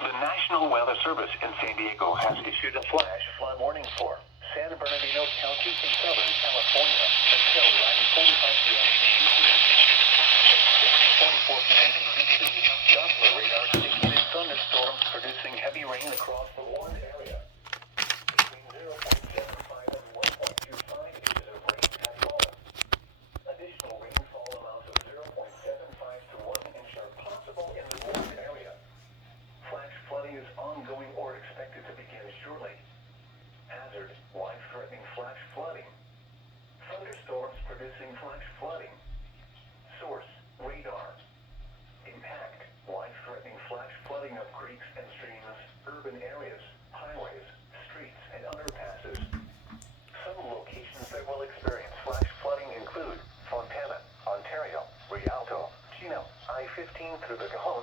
The National Weather Service in San Diego has issued a flash flood warning for San Bernardino County in Southern California until 9:45 p.m. At 44 p.m. Doppler radar indicated thunderstorms producing heavy rain across the warned area. Between 0.75 and 1.25 inches of rain have fallen. Additional rainfall amounts of 0.75 to 1 inch are possible in the warned area. Flash flooding is ongoing or expected to begin shortly. Hazard, life-threatening flash flooding. Thunderstorms producing flash flooding. Source, radar. Impact, life-threatening flash flooding of creeks and streams, urban areas, highways, streets, and underpasses. Some locations that will experience flash flooding include Fontana, Ontario, Rialto, Chino, I-15 through the Cajon,